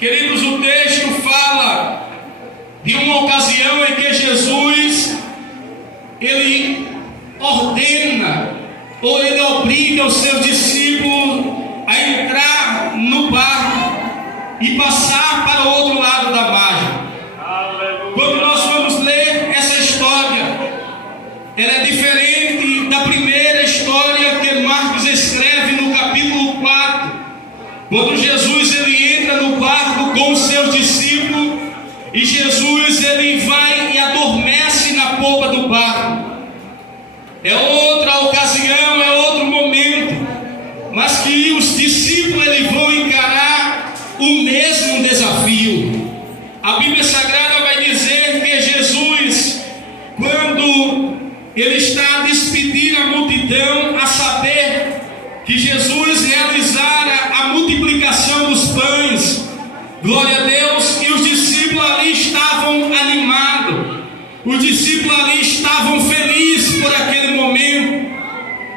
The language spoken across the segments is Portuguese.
Queridos, o texto fala de uma ocasião em que Jesus, ele ordena, ou ele obriga os seus discípulos a entrar no barco e passar para o outro lado da margem. Quando nós vamos ler essa história, ela é diferente da primeira história que Marcos escreve no capítulo 4, quando Jesus ele entra no barco com os seus discípulos e Jesus ele vai e adormece na polpa do barco. É outra ocasião, é outro momento, mas que os discípulos eles vão encarar o mesmo desafio. A Bíblia Sagrada vai dizer que Jesus, quando ele está a despedir a multidão, a saber que Jesus realizara a multiplicação dos pães, glória a Deus, e os discípulos ali estavam animados, os discípulos ali estavam felizes por aquele momento,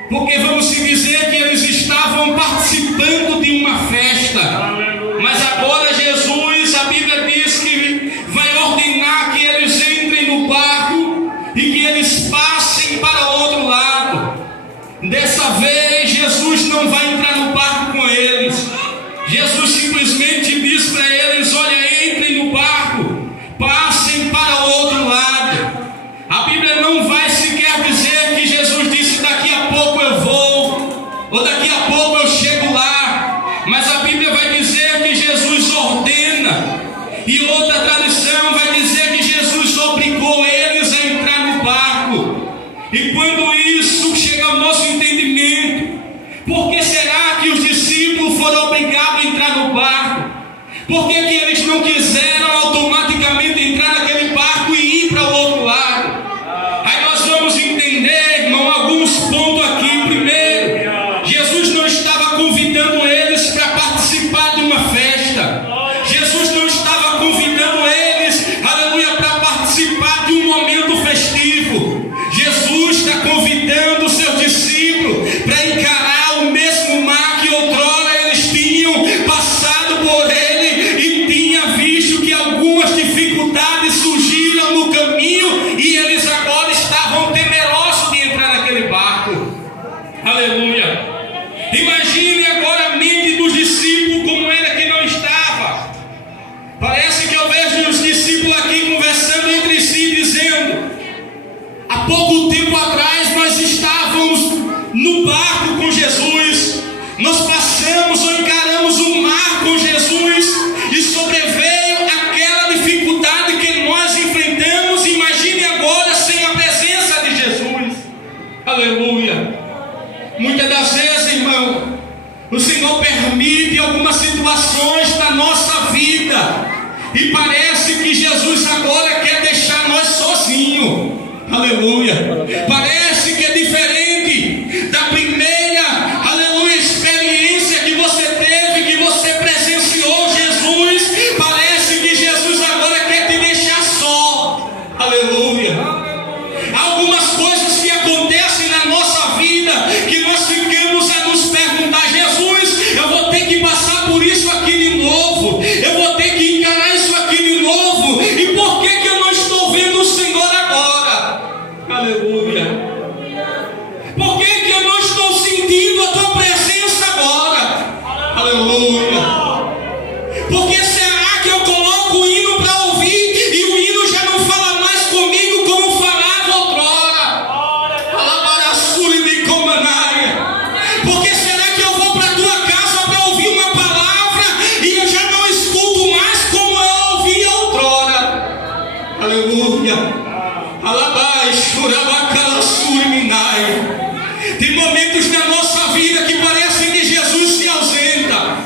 porque vamos dizer que eles estavam participando de uma festa. Mas agora Jesus, a Bíblia diz que vai ordenar que eles entrem no barco e que eles passem para o outro lado. Dessa vez Jesus não vai entrar no barco com eles. Jesus simplesmente diz para eles: olha, entrem no barco, passem para o outro lado. A Bíblia não vai sequer dizer que Jesus disse: daqui a pouco eu vou, ou daqui a pouco eu chego lá. Mas a Bíblia vai dizer que Jesus ordena, e outra tradição vai dizer que Jesus obrigou eles a entrar no barco. E quando isso chega ao nosso entendimento, por que será que os discípulos foram obrigados a entrar no barco? Por que eles não quiseram automaticamente entrar naquele barco e ir para o outro lado? Aí nós vamos entender, irmão, alguns pontos aqui. Primeiro, Jesus não estava convidando eles para participar de uma festa. Jesus não estava convidando eles, aleluia, para participar de um momento festivo. Jesus está convidando os seus discípulos para encarar o mesmo mar que outrora eles tinham passado por ele e tinha visto que algumas dificuldades surgiram no caminho e eles agora estavam temerosos de entrar naquele barco. Aleluia. Imagine agora a mente dos discípulos como era que não estava. Parece que eu vejo os discípulos aqui conversando entre si, dizendo: há pouco tempo atrás nós estávamos no barco com Jesus, nós passamos ou encaramos o mar com Jesus e sobreveio aquela dificuldade que nós enfrentamos. Imagine agora sem a presença de Jesus. Aleluia. Muitas das vezes, irmão, o Senhor permite algumas situações na nossa vida e parece que Jesus agora quer deixar nós sozinhos. Aleluia. Parece que é diferente da primeira, aleluia, experiência que você teve, que você presenciou Jesus. Parece que Jesus agora quer te deixar só. Aleluia. Algumas coisas que acontecem na nossa vida que nós ficamos a nos perguntar: Jesus, eu vou ter que passar por isso aqui de novo, eu vou ter que encarar isso aqui de novo, e por que eu não estou vendo o Senhor agora? Aleluia. Por que eu não estou sentindo a tua presença agora? Aleluia. Por que será que eu coloco o hino para ouvir e o hino já não fala mais comigo como falava outrora? Por que será que eu vou para a tua casa para ouvir uma palavra e eu já não escuto mais como eu ouvia outrora? Aleluia. Tem momentos na nossa vida que parece que Jesus se ausenta,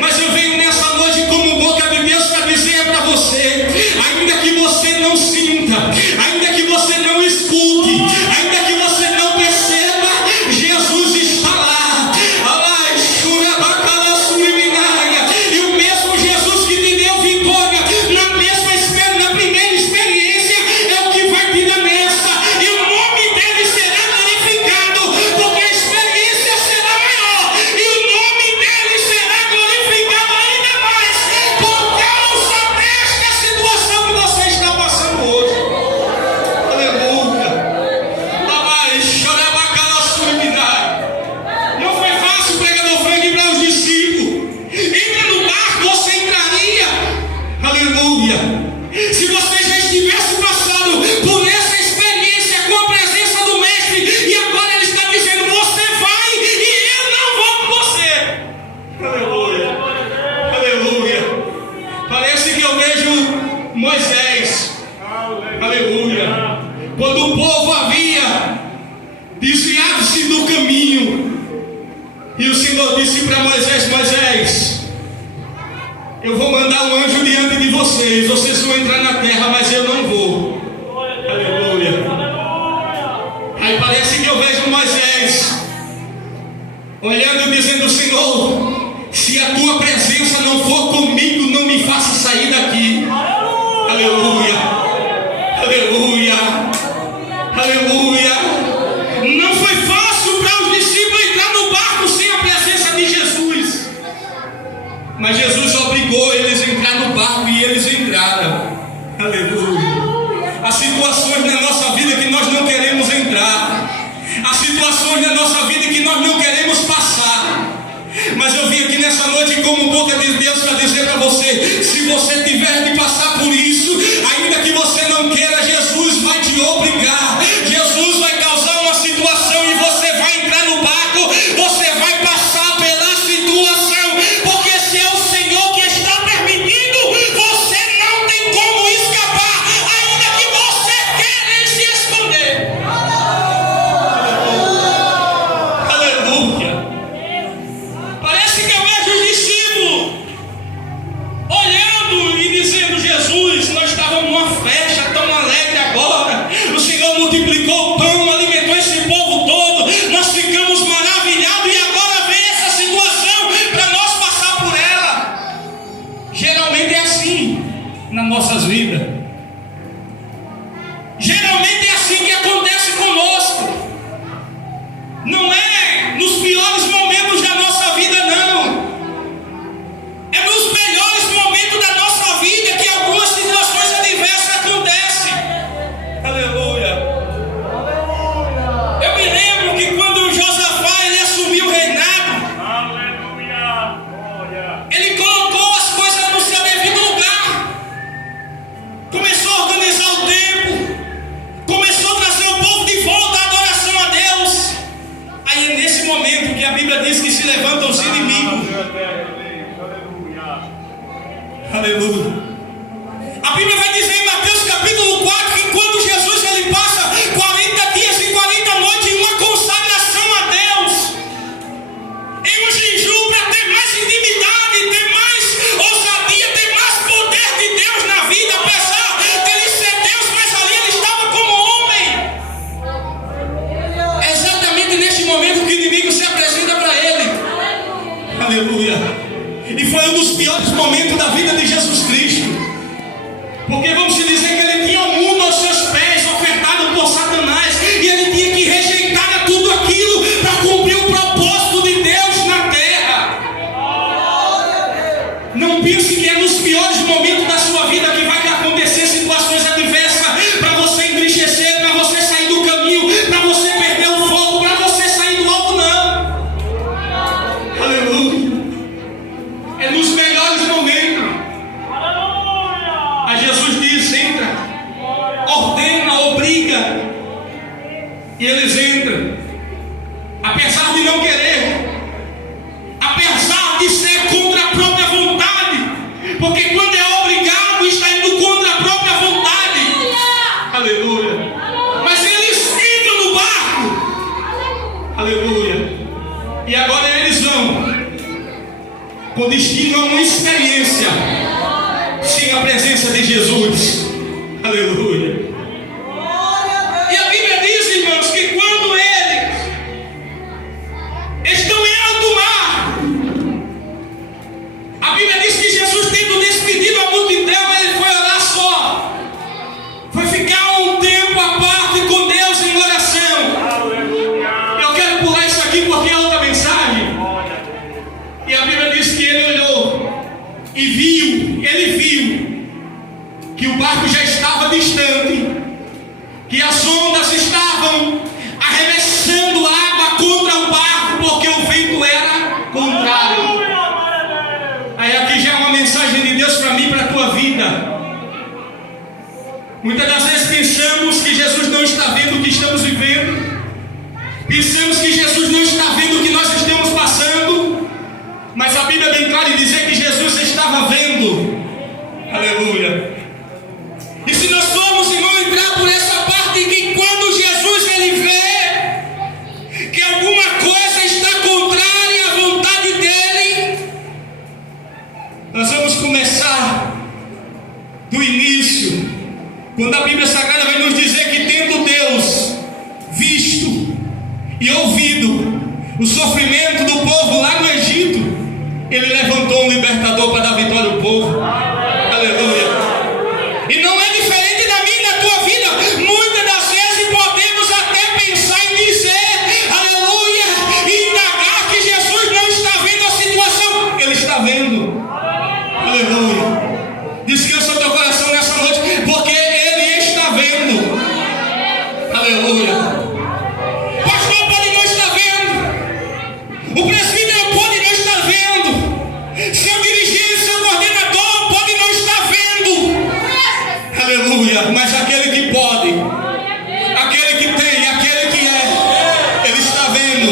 mas eu venho nessa noite como boca de Deus para dizer para você: ainda que você não sinta, ainda que você não escute, ainda que você não perceba, Jesus está lá. E o mesmo Jesus que te deu vitória na primeira experiência é o que vai te dar nessa, e o nome dele será glorificado, porque a experiência será maior e o nome dele será glorificado ainda mais, porque Moisés. Aleluia. Quando o povo havia desviado-se do caminho, e o Senhor disse para Moisés: Moisés, eu vou mandar um anjo diante de vocês vão entrar na terra, mas eu não vou. Aleluia. Aí parece que eu vejo Moisés olhando e dizendo: Senhor, se a tua presença não for comigo, não me faça sair daqui. Aleluia. Aleluia. Aleluia. Não foi fácil para os discípulos entrar no barco sem a presença de Jesus, mas Jesus obrigou eles a entrar no barco e eles entraram. Aleluia. Há situações na nossa vida que nós não queremos entrar, há situações na nossa vida que nós não queremos passar, mas eu vim aqui nessa noite como boca de Deus para dizer para você: se você tiver de passar por isso, ainda que você não queira, Jesus vai te obrigar. Jesus vai causar uma situação e você vai entrar no barco, você vai passar pela situação, porque se é o Senhor que está permitindo, você não tem como escapar, ainda que você queira se esconder. Aleluia. Parece que eu vejo os discípulos olhando e dizendo: Jesus, nós estávamos numa festa tão alegre agora, o Senhor multiplicou o pão, alimentou esse povo todo, nós ficamos maravilhados, e agora vem essa situação para nós passar por ela. Geralmente é assim nas nossas vidas, geralmente é assim que acontece conosco. Não é nos piores momentos da nossa vida, não. É nos melhores momentos da nossa vida que algumas situações adversas acontecem. Aleluia. Eu me lembro que quando Josafá ele assumiu o reinado, ele colocou as coisas no seu devido lugar. Começou a organizar o templo, começou a trazer o povo de volta à adoração a Deus. Aí é nesse momento que a Bíblia diz que se levantam os inimigos. Aleluia. A Bíblia vai dizer em Mateus capítulo 4 que quando Jesus ele passa 40 dias e 40 noites em uma consagração a Deus, em um jejum para ter mais intimidade, ter mais ousadia, ter mais poder de Deus na vida, apesar dele ser Deus, mas ali ele estava como homem. É exatamente neste momento que o inimigo se apresenta para ele. Aleluia. E foi um dos piores momentos da vida de Jesus Cristo, porque vamos dizer que ele tinha o mundo aos seus pés, ofertado por Satanás, e ele tinha que rejeitar tudo aquilo para cumprir o propósito de Deus na terra. Não pense que é nos piores momentos da sua vida que vai acontecer situações adversas para você entristecer, para você sair do caminho, para você perder o foco, para você sair do alvo, não. Aleluia. É nos melhores momentos. Aí Jesus diz: entra, ordena, obriga, e eles entram, apesar de não querer, apesar de ser contra a própria vontade, porque quando é obrigado está indo contra a própria vontade. Aleluia. Mas eles entram no barco. Aleluia. E agora eles vão com destino a uma experiência sem a presença de Jesus. Aleluia. E a Bíblia diz, irmãos, que quando eles estão em alto mar, a Bíblia diz que Jesus, tendo despedido a multidão, ele foi orar só, foi ficar um tempo à parte com Deus em oração. Eu quero pular isso aqui porque é outra mensagem. E a Bíblia diz que ele olhou e ele viu que o barco já estava distante, que as ondas estavam arremessando água contra o barco, porque o vento era contrário. Aí aqui já é uma mensagem de Deus para mim e para a tua vida. Muitas das vezes pensamos que Jesus não está vendo o que estamos vivendo, pensamos que Jesus não está vendo o que nós estamos passando, mas a Bíblia é bem clara em dizer que Jesus estava vendo. Aleluia. Nós vamos começar do início, quando a Bíblia Sagrada vai nos dizer que, tendo Deus visto e ouvido o sofrimento do povo lá no Egito, Ele levantou um libertador para dar vitória ao povo. Aleluia. E não é diferente da minha e da tua vida. Muitas das vezes podemos até pensar e dizer, aleluia, e indagar que Jesus não está vendo a situação. Ele está vendo. Aleluia. Descansa o teu coração nessa noite, porque Ele está vendo. Aleluia. O pastor pode não estar vendo. O presbítero pode não estar vendo. Seu dirigente, seu coordenador pode não estar vendo. Aleluia. Mas aquele que pode, aquele que tem, aquele que é, Ele está vendo.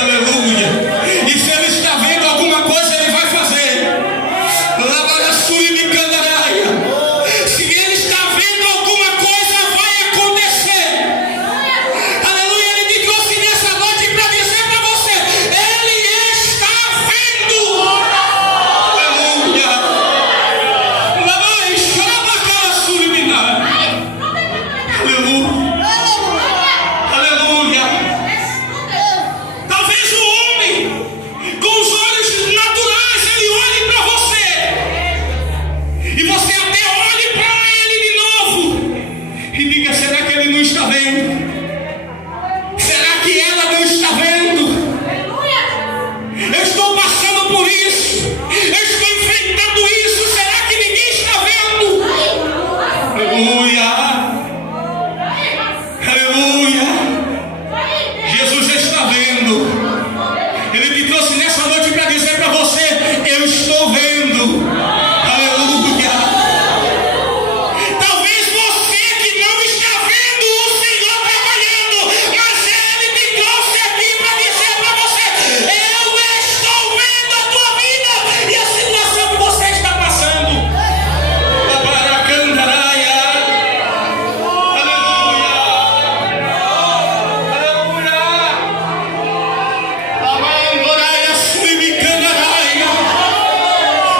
Aleluia. E se Ele está vendo alguma coisa, Ele vai fazer. Se Ele está vendo alguma coisa, vai acontecer. Aleluia. Ele me trouxe nessa noite para dizer para você: Ele está vendo. Aleluia. Aleluia. Talvez o homem, com os olhos naturais, ele olhe para você, e você até olhe para ele de novo e diga: será que ele não está vendo? Será que ela não está vendo? Eu estou passando por isso, eu estou enfrentando isso. Será que ninguém está vendo? Aleluia. Aleluia. Jesus está vendo. Ele te trouxe nessa noite para dizer para você: eu estou vendo. Aleluia. Talvez você que não está vendo o Senhor trabalhando, mas Ele te trouxe aqui para dizer para você: eu estou vendo a tua vida e a situação que você está passando. Baracandaraia. Aleluia. Aleluia. Amandoraia, suibicandaraia.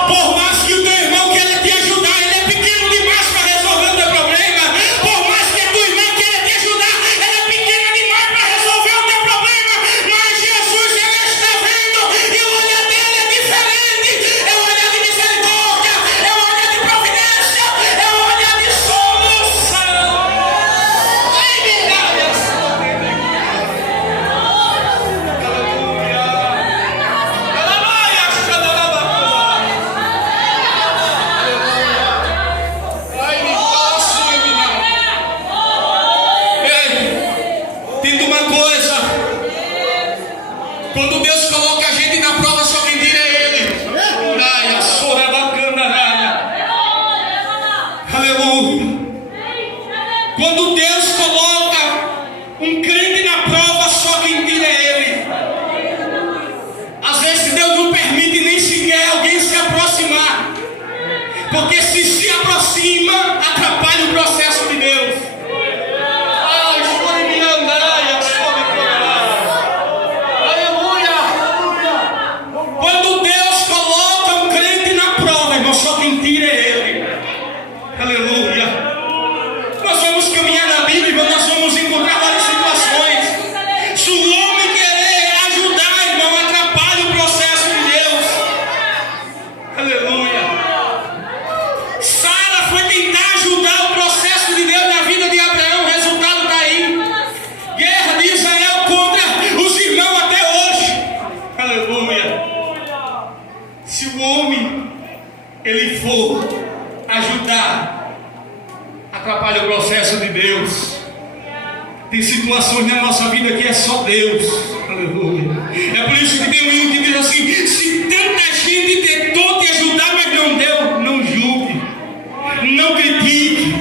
Por mais que o teu irmão queira te ajudar, ele é pequeno demais para resolver o teu problema. Por mais que a tua irmã queira te ajudar, ela é pequena demais para resolver o teu problema. Mas Jesus, Ele está vendo, e o olhar dele é diferente. É um olhar de misericórdia, é um olhar de providência, é um olhar de solução. Ai, milhares. Aleluia. Aleluia. Ai, me posso eliminar. Ei, tendo uma coisa: quando Deus coloca a gente na prova, só quem tira é Ele. Raia, sora bacana, raia. Aleluia. Quando Deus coloca um crente na prova, só quem tira é Ele. Às vezes Deus não permite nem sequer alguém se aproximar, porque se aproxima, atrapalha o processo de Deus. Ai, aleluia. Quando Deus coloca um crente na prova, irmão, só quem tira é Ele. Aleluia. Nós vamos caminhar na Bíblia, irmão, nós vamos encontrar várias situações. Se o homem querer ajudar, irmão, atrapalha o processo de Deus. Aleluia. Sara foi tentar ajudar o processo de Deus na vida de Abraão. O resultado está aí. Guerra de Israel contra os irmãos até hoje. Aleluia. Se o homem ele for ajudar, atrapalha o processo de Deus. Tem situações na nossa vida que é só Deus. Aleluia. É por isso que tem um hino que diz assim: se tanta gente tentou te ajudar, mas não deu, não julgue, não critique,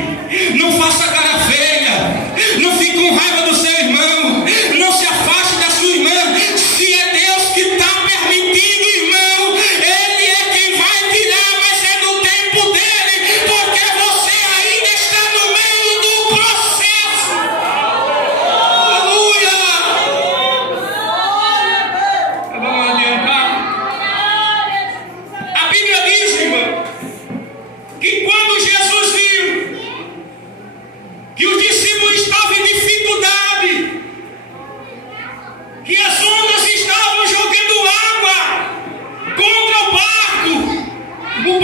não faça cara feia, não fique com raiva do seu irmão, não se afaste da sua irmã. Se é Deus que está permitindo, irmão, Ele é quem vai tirar, mas é no tempo dele, porque você ainda está no meio do processo. Aleluia. Vamos adiantar. A Bíblia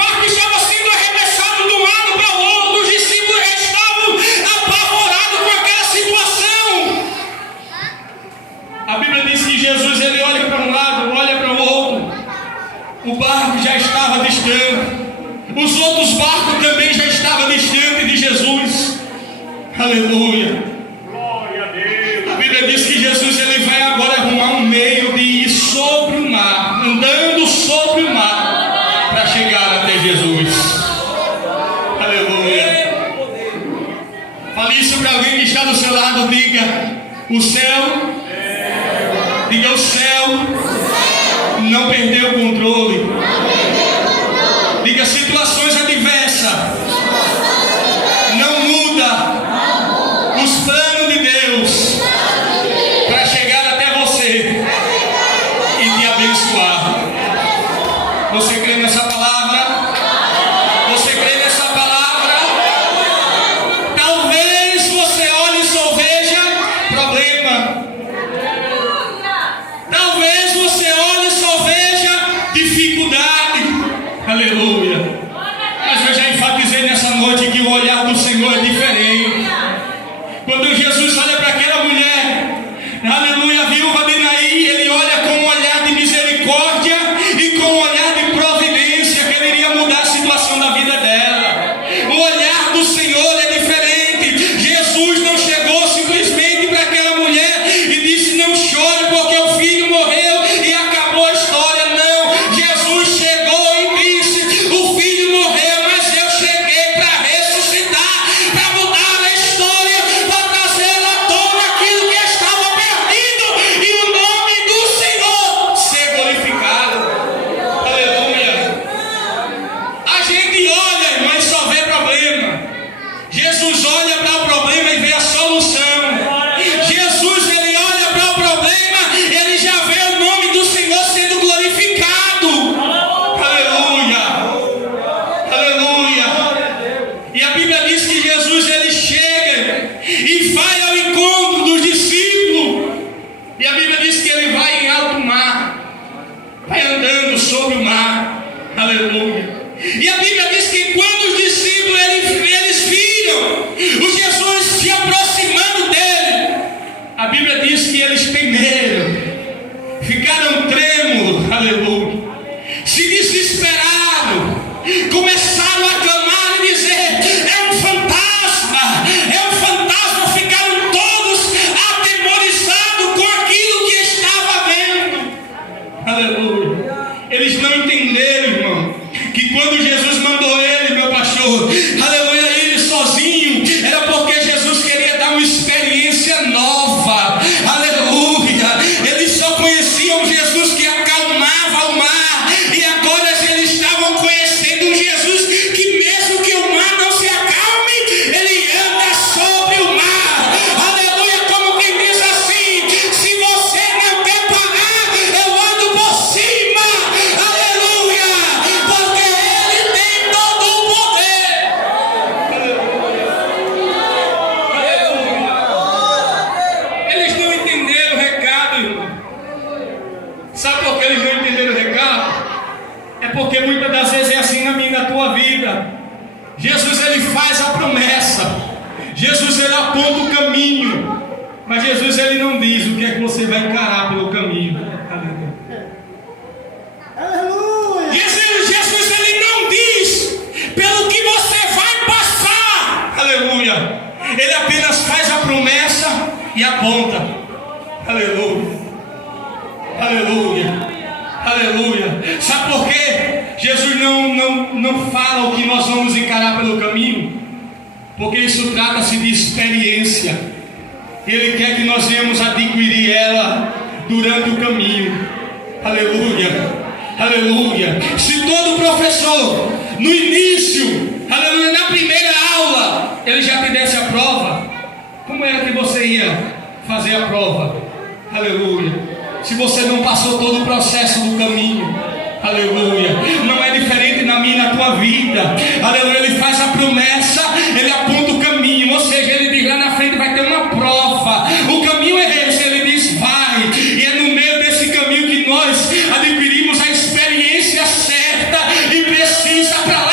barco estava sendo arremessado de um lado para o outro. Os discípulos estavam apavorados com aquela situação. A Bíblia diz que Jesus, ele olha para um lado, olha para o outro. O barco já estava distante. Os outros barcos também já estavam distantes de Jesus. Aleluia. Glória a Deus. A Bíblia diz que Jesus, ele vai agora arrumar um meio de ir sobre o mar, andando sobre o mar, para chegar até Jesus. Aleluia. Fale isso para alguém que está do seu lado. Diga: o céu. Diga: o céu não perdeu o controle. Diga: situações adversas não muda os planos de Deus para chegar até você e te abençoar. Você crê nessa palavra? Você crê nessa palavra? Talvez você olhe e só veja problema. Talvez você olhe e só veja dificuldade. Aleluia. Mas eu já enfatizei nessa noite que o olhar do Senhor é diferente. Quando Jesus olha para aquela mulher, aleluia, a viúva de Naim, ele olha com um olhar de misericórdia e com um olhar de providência, que ele iria mudar a situação da vida dela. O olhar do Senhor é diferente. Jesus não chegou simplesmente para aquela mulher e disse: não chore porque o filho morreu e acabou a história. Não, Jesus chegou e disse: o filho morreu, mas eu cheguei para ressuscitar, para mudar a história, para trazer à tona aquilo que estava perdido e o nome do Senhor ser glorificado. Aleluia. A gente olha, mas só vê problema. Jesus olha para o problema e vê a solução. Jesus, ele olha para o problema, ele já vê o nome do Senhor sendo glorificado. Aleluia. Aleluia. E a Bíblia diz que Jesus, ele chega e vai ao encontro dos discípulos. E a Bíblia diz que ele vai em alto mar, vai andando sobre o mar. Aleluia. E a Bíblia diz que quando os discípulos eles viram o Jesus se aproximando dele, a Bíblia diz que eles temeram, ficaram trêmulos. Aleluia. Se desesperaram, começaram a clamar e dizer: é um fantasma, é um fantasma. Ficaram todos atemorizados com aquilo que estava vendo. Aleluia. Eles não entenderam, irmão, que quando Jesus mandou ele, meu pastor, aleluia, ele sozinho, era porque Jesus queria dar uma experiência nova. Aleluia. Eles só conheciam Jesus que acalmava o mar, e agora eles estavam conhecendo um Jesus que, mesmo que o mar não se acalme, ele anda sobre o mar. Aleluia. Como quem diz assim: se você não quer parar, eu ando por cima. Aleluia. Porque ele tem todo o poder. Aleluia. Eles não entenderam o recado, irmão. Sabe por que eles não entenderam o recado? É porque muitas das vezes é assim na minha e na tua vida. Jesus, ele faz a promessa. Jesus, ele aponta o caminho. Mas Jesus, ele não diz o que é que você vai encarar pelo caminho. Aleluia! Jesus, ele não diz pelo que você vai passar. Aleluia. Ele apenas faz a promessa e aponta. Aleluia. Aleluia. Aleluia. Sabe por quê? Jesus não fala o que nós vamos encarar pelo caminho, porque isso trata-se de experiência. Ele quer que nós venhamos adquirir ela durante o caminho. Aleluia. Aleluia. Se todo professor no início, aleluia, na primeira aula, ele já te desse a prova, como era que você ia fazer a prova? Aleluia. Se você não passou todo o processo do caminho, aleluia. Não é diferente na minha e na tua vida. Aleluia. Ele faz a promessa, ele aponta o caminho, ou seja, ele diz: lá na frente vai ter uma prova. O caminho é esse, ele diz: vai. E é no meio desse caminho que nós adquirimos a experiência certa e precisa para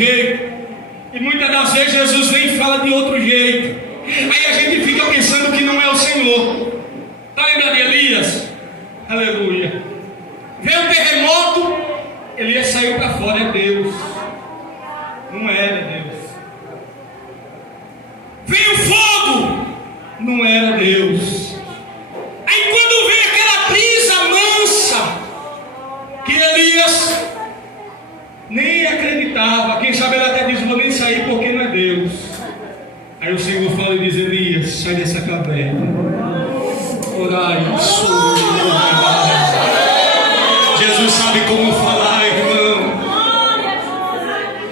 jeito. E muitas das vezes Jesus nem fala de outro jeito. Aí a gente fica pensando que não é o Senhor. Está lembrando de Elias? Aleluia. Veio um terremoto, Elias saiu para fora, é Deus. Não era Deus. Veio fogo, não era Deus. Aí quando veio aquela brisa mansa, que Elias nem acreditava, quem sabe ele até diz: vou nem sair porque não é Deus. Aí o Senhor fala e diz: Elias, sai dessa caverna. Orai, Jesus sabe como falar, irmão.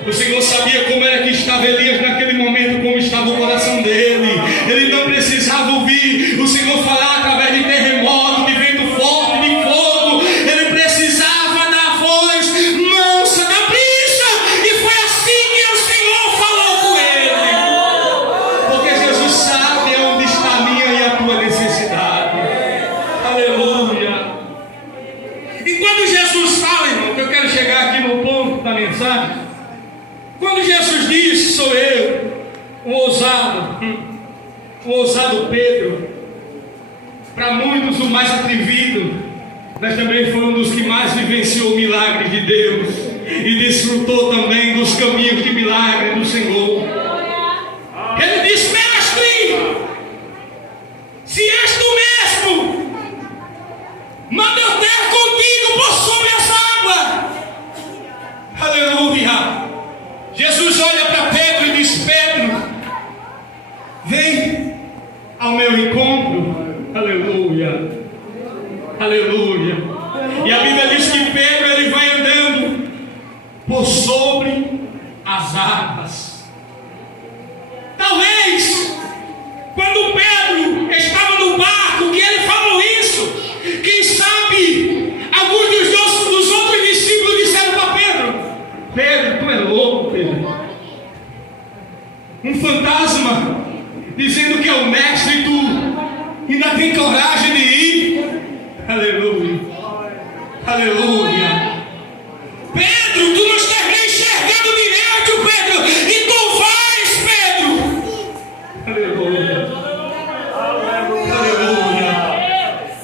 O Senhor sabia como era que estava Elias naquele momento, como estava o coração dele. Ele não precisava ouvir o Senhor falar através de terremoto, de vento forte, de fogo. Ele precisava da voz mansa, da brisa. E foi assim que o Senhor falou com ele. Porque Jesus sabe onde está a minha e a tua necessidade. Aleluia. E quando Jesus fala, irmão, que eu quero chegar aqui no ponto da mensagem. Quando Jesus diz: sou eu, o ousado Pedro, para muitos o mais atrevido, mas também foi um dos que mais vivenciou o milagre de Deus e desfrutou também dos caminhos de milagre do Senhor. Ele diz: mestre, se és tu mesmo, manda eu ter contigo por sobre essa água. Aleluia. Jesus olha para Pedro e diz: Pedro, vem ao meu encontro. Aleluia. Aleluia. E a Bíblia diz que Pedro, ele vai andando por sobre as águas. Talvez quando Pedro estava no barco, que ele falou isso, quem sabe alguns dos outros discípulos disseram para Pedro: Pedro, tu é louco, Pedro. Um fantasma dizendo que é o mestre e tu ainda tem coragem de ir. Aleluia. Aleluia. Pedro, tu não estás nem enxergando direito, Pedro. E tu vais, Pedro. Aleluia. Aleluia.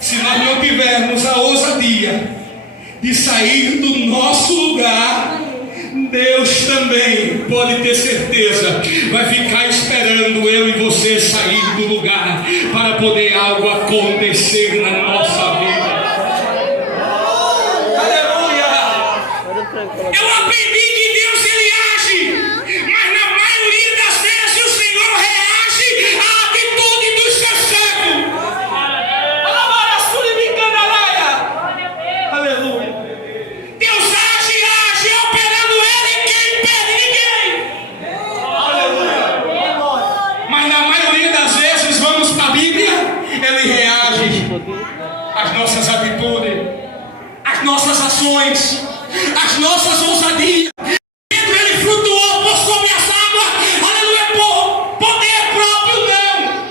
Se nós não tivermos a ousadia de sair do nosso lugar, Deus também, pode ter certeza, vai ficar esperando eu e você sair do lugar para poder algo acontecer na nossa vida. Aleluia! Eu aprendi que Deus, ele age, mas na maioria das vezes o Senhor reage à atitude dos seus servos. Aleluia! Deus age operando ele em quem impede ninguém. Aleluia! Mas na maioria das vezes, vamos para a Bíblia, ele reage às nossas atitudes, às nossas ações, às nossas ousadias. Ele flutuou por sobre as águas. Aleluia! Por poder próprio, não.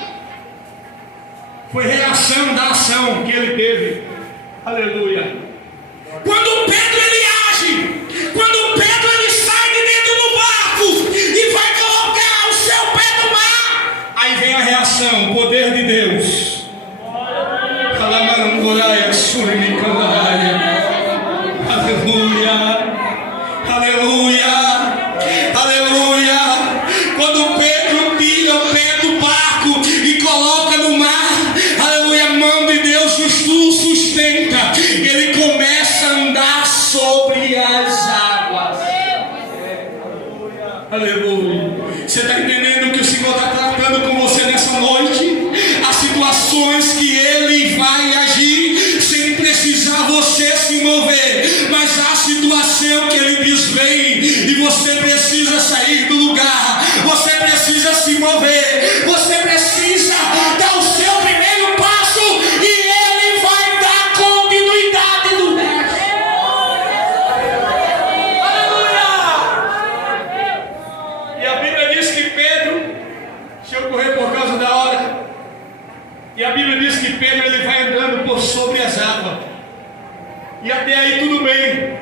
Foi reação da ação que ele teve. Aleluia! Quando Pedro ele age, quando Pedro ele sai de dentro do barco e vai colocar o seu pé no mar, aí vem a reação, o poder de Deus. Aleluia, aleluia, aleluia. Quando Pedro tira o pé do barco e coloca no mar, aleluia, a mão de Deus o sustenta. Ele começa a andar sobre as águas. Aleluia. Você está entendendo que o Senhor está tratando com você nessa noite? As situações que Ele vai agir sem precisar você se mover, mas a situação que Ele diz vem e você precisa sair do lugar, você precisa se mover, você precisa dar o seu primeiro passo e Ele vai dar continuidade do resto. Aleluia! E a Bíblia diz que Pedro, deixa eu correr por causa da hora, e a Bíblia diz que Pedro ele vai andando por sobre as águas, e até aí tudo bem.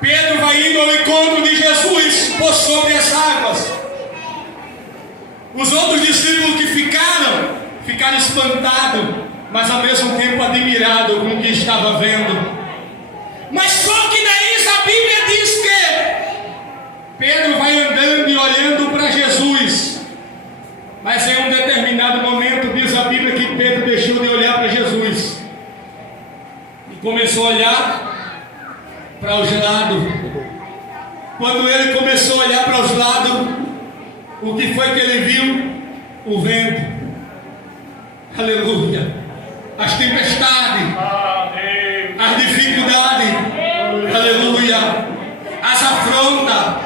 Pedro vai indo ao encontro por sobre as águas. Os outros discípulos que ficaram espantados, mas ao mesmo tempo admirados com o que estava vendo. Mas só que daí a Bíblia diz que Pedro vai andando e olhando para Jesus. Mas em um determinado momento diz a Bíblia que Pedro deixou de olhar para Jesus e começou a olhar para os lados. Quando ele começou a olhar para os lados, o que foi que ele viu? O vento. Aleluia. As tempestades. As dificuldades. Aleluia. As afrontas.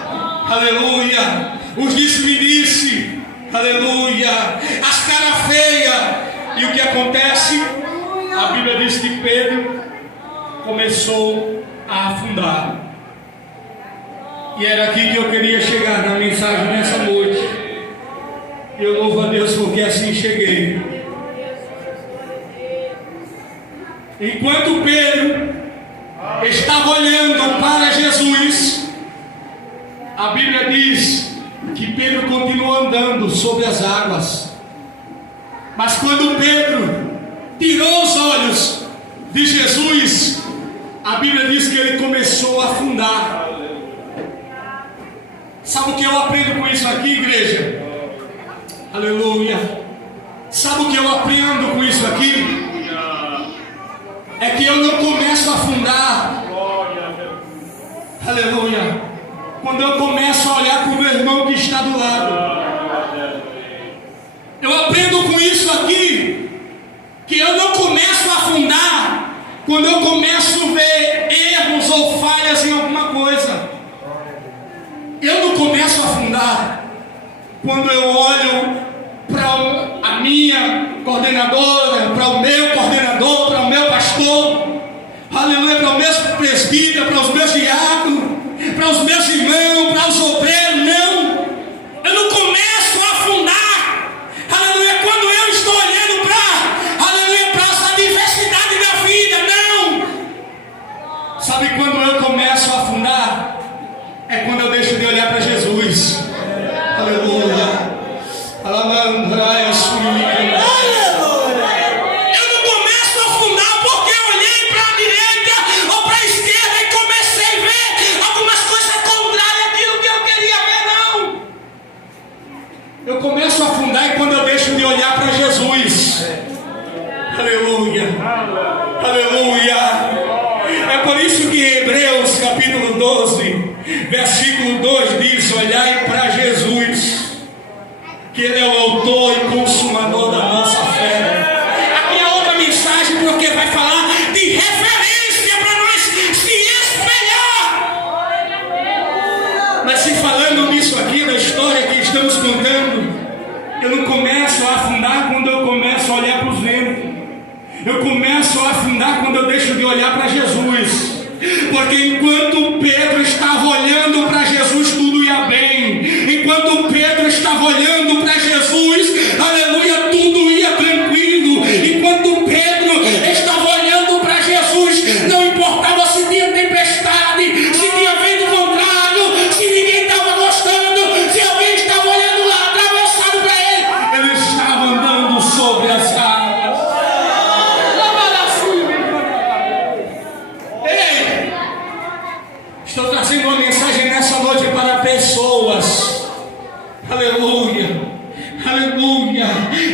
Aleluia. Os disse-me-disse. Aleluia. As caras feias. E o que acontece? A Bíblia diz que Pedro começou a afundar. E era aqui que eu queria chegar na mensagem nessa noite. Eu louvo a Deus porque assim cheguei. Enquanto Pedro estava olhando para Jesus, a Bíblia diz que Pedro continuou andando sobre as águas. Mas quando Pedro tirou os olhos de Jesus, a Bíblia diz que ele começou a afundar. Sabe o que eu aprendo com isso aqui, igreja? Aleluia. Sabe o que eu aprendo com isso aqui? É que eu não começo a afundar. Aleluia. Quando eu começo a olhar para o meu irmão que está do lado. Eu aprendo com isso aqui que eu não começo a afundar quando eu começo a ver erros ou falhas em alguma coisa. Eu não começo a afundar quando eu olho para a minha coordenadora, para o meu coordenador, para o meu pastor, aleluia, para o meu presbítero, para os meus diáconos, para os meus irmãos, para os obreiros. Não, eu não começo a afundar, aleluia, quando eu estou olhando para essa diversidade da vida. Não. Sabe quando eu começo a afundar? É quando eu deixo de olhar para Jesus. Aleluia. Eu não começo a afundar porque eu olhei para a direita ou para a esquerda e comecei a ver algumas coisas contrárias àquilo que eu queria ver. Não. Eu começo a afundar quando eu deixo de olhar para Jesus. Aleluia. Aleluia. É por isso que em Hebreus capítulo 12, versículo 2 diz: olhai para Jesus, que Ele é o autor e consumador da nossa fé. Aqui é outra mensagem, porque vai falar de referência para nós se espelhar. Mas se falando nisso aqui, da história que estamos contando, eu não começo a afundar quando eu começo a olhar para os ventos. Eu começo a afundar quando eu deixo de olhar para Jesus. Porque enquanto Pedro estava olhando para Jesus, tudo ia bem. Enquanto Pedro estava olhando para Jesus, aleluia, tudo ia tranquilo. Enquanto Pedro estava olhando para Jesus, não importava se tinha tempestade, se tinha vento contrário, se ninguém estava gostando, se alguém estava olhando lá atravessado para ele, ele estava andando sobre as águas. Estou trazendo uma mensagem nessa noite para pessoas. Aleluia. Aleluia.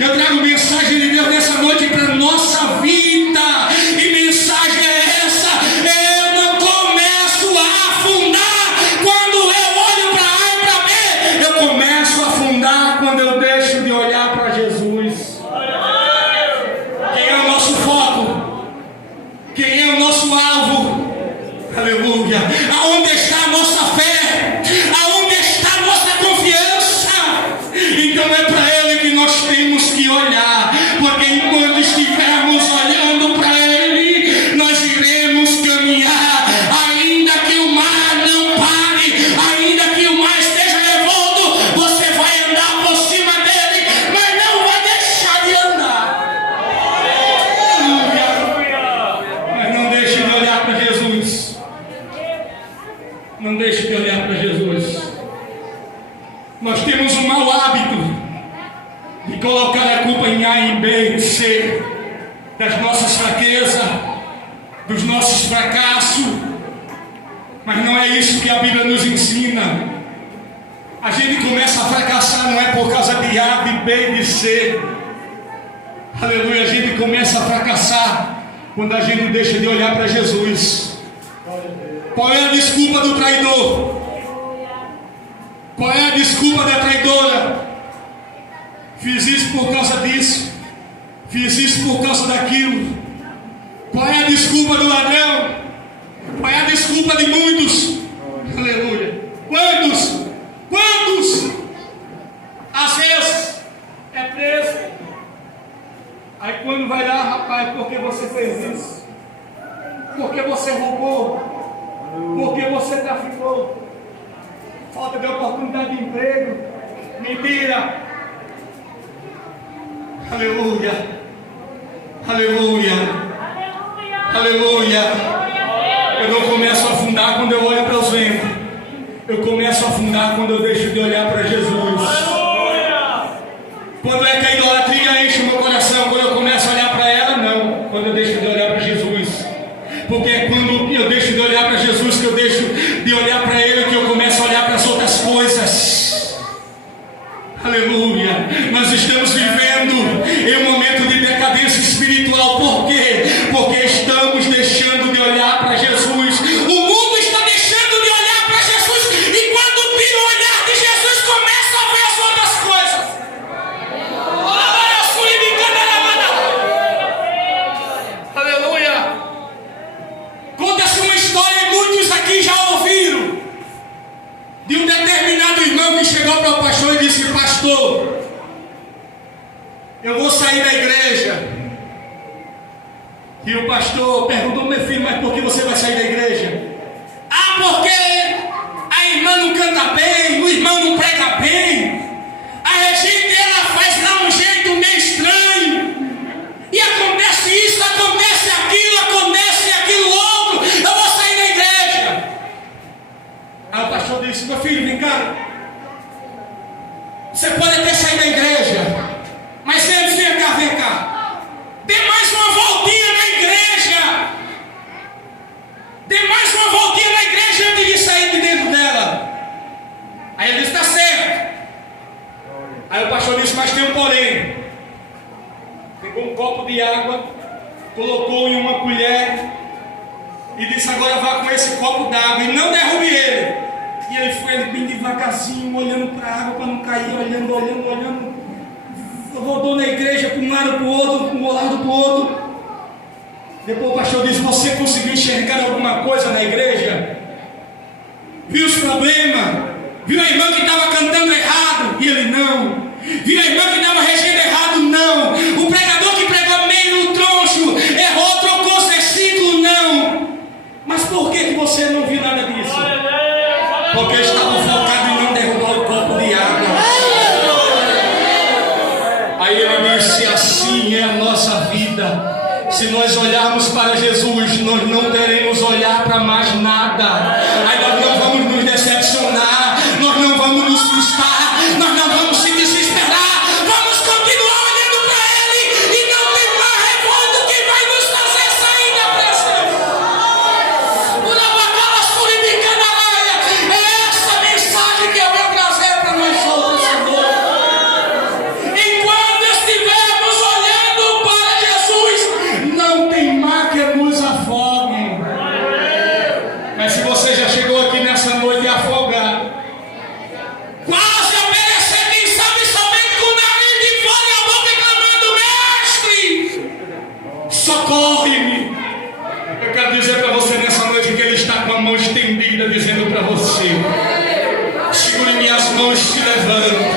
Eu trago mensagem de Deus nessa noite para a nossa vida. E mensagem é essa: eu não começo a afundar quando eu olho para A e para B. Eu começo a afundar quando eu deixo de olhar para Jesus. Quem é o nosso foco? Quem é o nosso alvo? Aleluia. Aonde está a nossa fé? Aonde está a nossa confiança? Então é para Ele que nós temos que olhar, porque enquanto estivermos olhando para Ele, nós iremos caminhar, ainda que o mar não pare, ainda que o mar esteja revolto, você vai andar por cima dele, mas não vai deixar de andar. Aleluia. Mas não deixe de olhar para Jesus. Não deixe de olhar para Jesus. Nós temos um mau hábito de colocar a culpa em A, em B, em C, das nossas fraquezas, dos nossos fracassos, mas não é isso que a Bíblia nos ensina. A gente começa a fracassar não é por causa de A, de B, de C. Aleluia, a gente começa a fracassar quando a gente deixa de olhar para Jesus. Qual é a desculpa do traidor? Qual é a desculpa da traidora? Fiz isso por causa disso, fiz isso por causa daquilo. Qual é a desculpa do ladrão? Qual é a desculpa de muitos? Aleluia. Quantos? Às vezes é preso. Aí quando vai lá, rapaz, porque você fez isso? Porque você roubou? Porque você traficou? Falta de oportunidade de emprego? Mentira! Aleluia! Aleluia! Aleluia! Eu não começo a afundar quando eu olho para os ventos. Eu começo a afundar quando eu deixo de olhar para Jesus. Quando é que a idolatria enche o meu coração? Quando eu começo a olhar para ela? Não. Quando eu deixo de olhar para Jesus. Porque é quando eu deixo de olhar para Jesus que eu deixo de olhar para Ele, que eu começo a olhar para as outras coisas. Aleluia. Nós estamos vivendo em um momento de decadência espiritual. Por quê? Porque estamos deixando de olhar para Jesus. O mundo está deixando de olhar para Jesus. E quando tira o olhar de Jesus, começa a ver as outras coisas. Aleluia. Conta-se uma história, e muitos aqui já ouviram, de um determinado irmão que chegou para o pastor e disse: pastor, eu vou sair da igreja. E o pastor perguntou: meu filho, mas por que você vai sair da igreja? Ah, porque a irmã não canta bem, o irmão não prega bem, a regente ela faz lá um jeito meio estranho, e acontece isso, acontece aquilo outro, eu vou sair da igreja. Aí o pastor disse: meu filho, vem cá, você pode até sair da igreja, mas antes vem cá. Dê mais uma voltinha na igreja. Dê mais uma voltinha na igreja antes de sair de dentro dela. Aí ele disse: está certo. Aí o pastor disse: mas tem um porém. Pegou um copo de água, colocou em uma colher e disse: agora vá com esse copo d'água e não derrube ele. E ele foi bem devagarzinho, olhando para a água para não cair, olhando. Rodou na igreja para um lado para o outro, para um lado para o outro. Depois o pastor disse: você conseguiu enxergar alguma coisa na igreja? Viu os problemas? Viu a irmã que estava cantando errado? E ele: não. Viu a irmã que estava regendo errado? Não. O pregador que pregou meio no troncho errou, trocou o versículo? Não. Mas por que você não viu nada disso? Porque eu estava focado em não derrubar o copo de água. Aí ele disse: assim é a nossa vida. Se nós olharmos para Jesus, nós não teremos olhar para mais nada. Aí nós não vamos nos decepcionar, nós não vamos nos frustrar, nós não vamos se desesperar. Vamos continuar olhando para Ele e não tem mais revolta que vai nos fazer sair da presença. É essa mensagem que eu venho trazer para nós outros essa noite. Enquanto estivermos olhando para Jesus, não tem mar que nos afogue. Mas se você já chegou aqui nessa noite afogado, quase a perecer, quem sabe somente com o nariz de fora e a boca clamando: mestre, socorre-me. Eu quero dizer para você nessa noite que Ele está com a mão estendida, dizendo para você: segure minhas mãos e te levante.